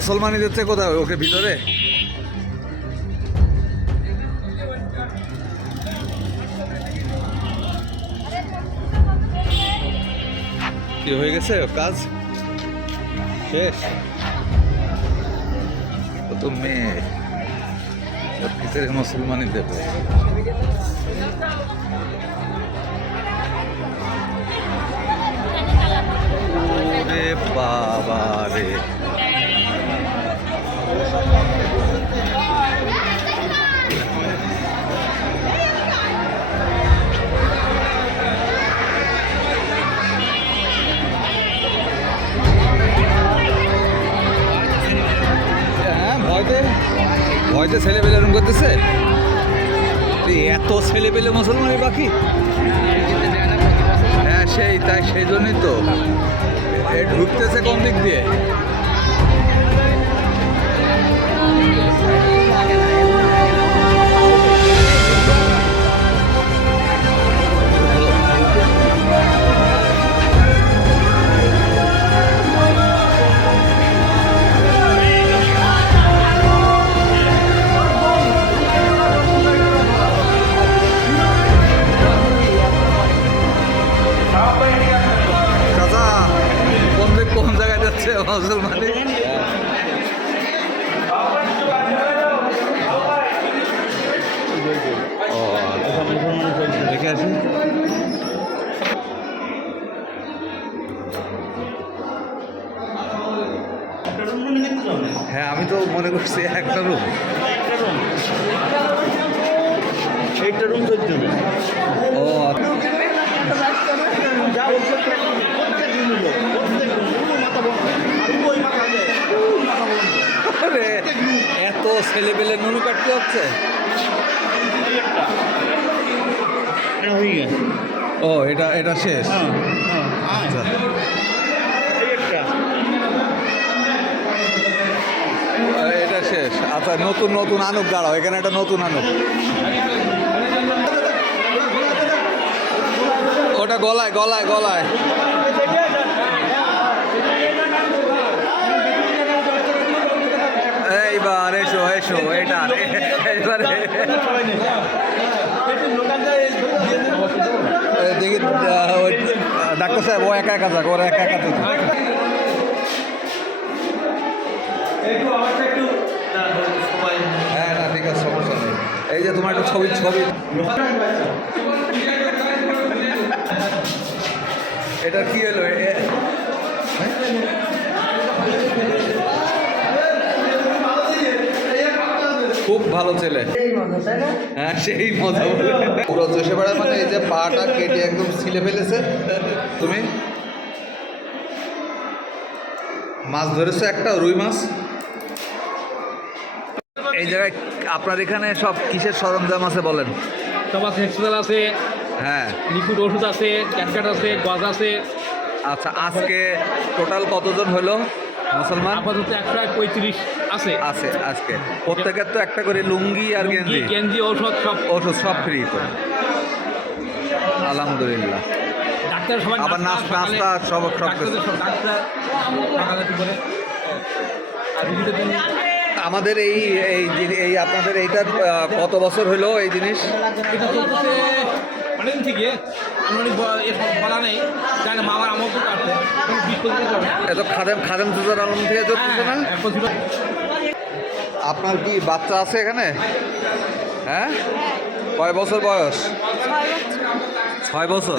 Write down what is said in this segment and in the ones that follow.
মুসলমানি যাচ্ছে কোথায়? ওকে ভিতরে কি হয়ে গেছে? কাজ শেষ? কত মেয়ে ভিতরে মুসলমানি দেবে। রে বাবা রে, ভয়তে ছেলে পেলে এরকম করতেছে। এত ছেলে পেলে মুসলমানের বাকি। হ্যাঁ সেই তাই, সেই জন্যই তো ঢুকতেছে কোন দিক দিয়ে। কোন জায়গায় যাচ্ছে মুসলমানি? দেখে আসি। হ্যাঁ আমি তো মনে করছি একটা রুম। এইটা রুম করতে হবে। ও এত ছেলে পেলে নুনু কাটতে হচ্ছে। ও এটা এটা শেষ? আচ্ছা এটা শেষ। আচ্ছা নতুন নতুন আনুক, দাঁড়াও এখানে একটা নতুন আনুক। ওটা গলায় গলায় গলায়। এইবার এসো এসো, এটা এইবারে দেখি ডাক্তার সাহেব ও একা একা যাক, ওরা একা একা থেকে। হ্যাঁ না ঠিক আছে, সমস্যা নেই। এই যে তোমার একটা ছবি ছবি এটা কি হলো? খুব ভালো ছেলে। হ্যাঁ সেই মজা বলে পুরো চষে বেড়া, মানে এই যে পাটা কেটে একদম ছিলে ফেলেছে। তুমি মাছ ধরেছো একটা রুই মাছ। এই জায়গায় আপনার এখানে সব কিসের সরঞ্জাম আছে বলেন? সব আছে, হেক্সেল আছে, হ্যাঁ লিকুইড ওষুধ আছে, ক্যাটকাট আছে, গজ আছে। আচ্ছা আজকে টোটাল কতজন হলো মুসলমান? আপাতত 135 আছে। আছে আজকে প্রত্যেকের তো একটা করে লুঙ্গি আর গেঞ্জি গেঞ্জি ঔষধ সব, ওষুধ সব ফ্রি তো আলহামদুলিল্লাহ। ডাক্তার সবাই আবার নাস্তা সব আমাদের এই এই এই আপনাদের এইটার কত বছর হলো এই জিনিস? এটা চলতেছে অনেকদিন থেকে। আনুমানিক বলা নেই, জানি মামার আমল তো কাটছে। এত খাদেম খাদেম তুজার আলম থেকে চলতেছে না? আপনার কি বাচ্চা আছে এখানে? হ্যাঁ কয় বছর বয়স? 6 বছর।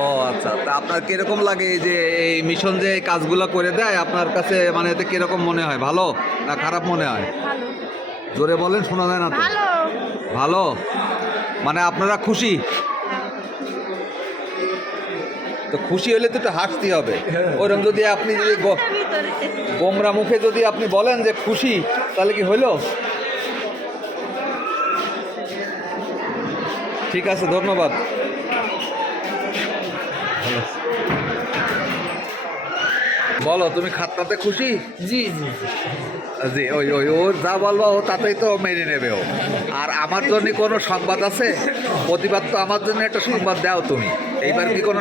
ও আচ্ছা, তা আপনার কিরকম লাগে এই যে এই মিশন যে এই কাজগুলো করে দেয় আপনার কাছে, মানে এতে কিরকম মনে হয়? ভালো না খারাপ মনে হয়? জোরে বলেন, শোনা যায় না তো। ভালো মানে আপনারা খুশি তো? খুশি হলে তো একটু হাসতে হবে। ওরকম যদি আপনি যদি গোমরা মুখে যদি আপনি বলেন যে খুশি, তাহলে কি হইল? ঠিক আছে, ধন্যবাদ। বলো তুমি খাতটাতে খুশি? জি জি জি ওই ওই ও যা বলবো ও তাতেই তো মেনে নেবে ও। আর আমার জন্য কোনো সংবাদ আছে? প্রতিবাদ তো আমার জন্য একটা সংবাদ দাও তুমি। এইবার কি কোনো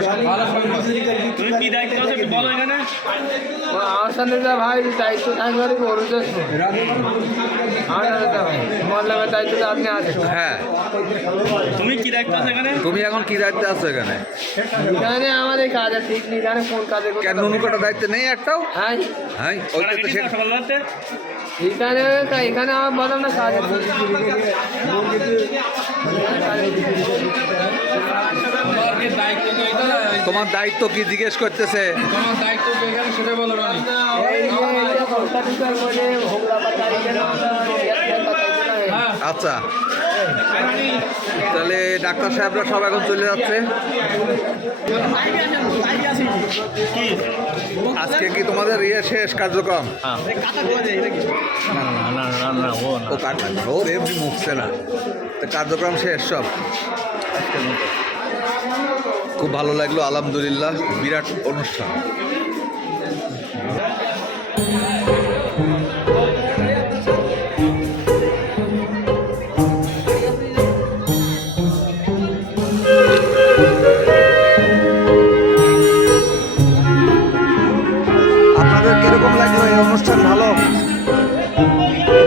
তুমি কি দায়িত্ব আছে একটু বলো এখানে। আমার সাথে যা ভাই দায়িত্ব থাকবে করছে আমার সাথে যা ভাই মল্লামের দায়িত্ব তো আপনি আছেন। হ্যাঁ, তুমি কি দায়িত্ব আছে এখানে? তুমি এখন কি দায়িত্বে আছো এখানে? এখানে আমাদের কাজে ঠিক নেই, এখানে কোন কাজে করতে কেন হবে? নুনু কাটা দায়িত্ব নেই একটাও? হ্যাঁ হ্যাঁ, ওইটা তো সে সকাল রাতে এখানে এখানে আমার বললাম না কাজে তোমার দায়িত্ব তো এটা না, তোমার দায়িত্ব কি জিজ্ঞেস করতেছে? তোমার দায়িত্ব তো এখানে সেটা বলো রানি। এই যে এটা কলকাতার মধ্যে হোগলা পাতা এখানে হ্যাঁ আচ্ছা, তাহলে ডাক্তার সাহেবরা সব এখন চলে যাচ্ছে। আজকে কি তোমাদের ইয়ে শেষ কার্যক্রম? ও কাটা ওর এমনি মুখছে না, তো কার্যক্রম শেষ সব। খুব ভালো লাগলো, আলহামদুলিল্লাহ, বিরাট অনুষ্ঠান। আপনাদের কিরকম লাগলো এই অনুষ্ঠান? ভালো?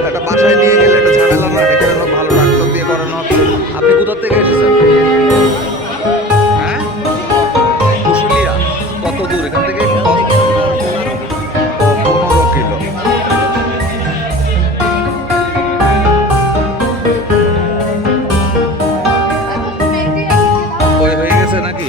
একটা বাসায় নিয়ে গেলে একটা ঝামেলা নয়, এখানে ভালো ডাক্তার দিয়ে করানো হচ্ছে। আপনি কোথা থেকে এসেছেন? হ্যাঁ, কুশুলিয়া। কত দূর এখান থেকে? 15 কিলো। হয়ে গেছে নাকি?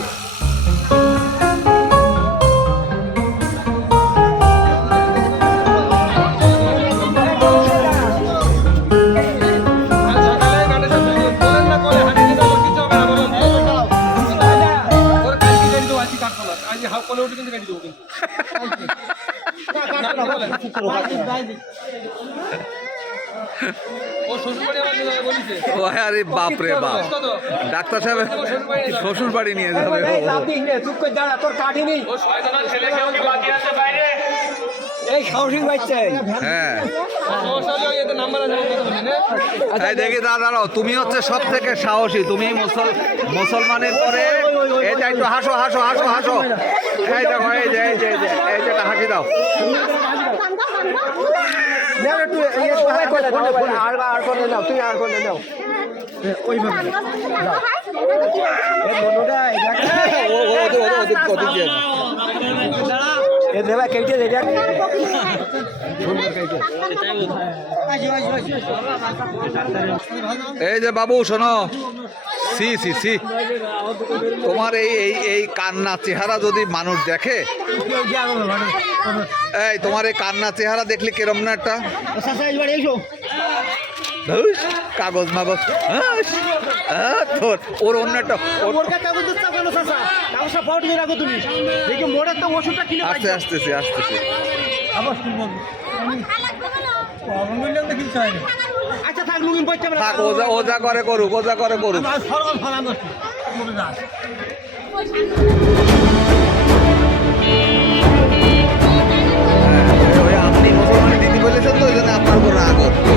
ও আরে বাপ রে বাপ, ডাক্তার সাহেব শ্বশুর বাড়ি নিয়ে যাবে। এই সাহসী বাচ্চা হ্যাঁ, এই দেখি দাঁড়াও, তুমি হচ্ছে সব থেকে সাহসী, তুমি মুসলমানের পরে এই যে একটু হাসো হাসো হাসো হাসো, এই দেখো, এই যে এই যে এই যে এই যে একটা হাসি দাও। আর করে নাও, তুমি আর করে নাও এই যে বাবু শোনো, সি সি সি, তোমার এই এই এই কান্না চেহারা যদি মানুষ দেখে, এই তোমার এই কান্না চেহারা দেখলে কিরম না একটা ধুস, কাগজ মাগজ, তোর ওর অন্য একটা আস্তে আসতেছি আসতেছি। থাক, ওজা করে করুক, ওজা করে করুক। আপনি মুসলমানি দিদি বলেছেন তো, ওই জন্য আপনার কোনো রাগ হচ্ছে।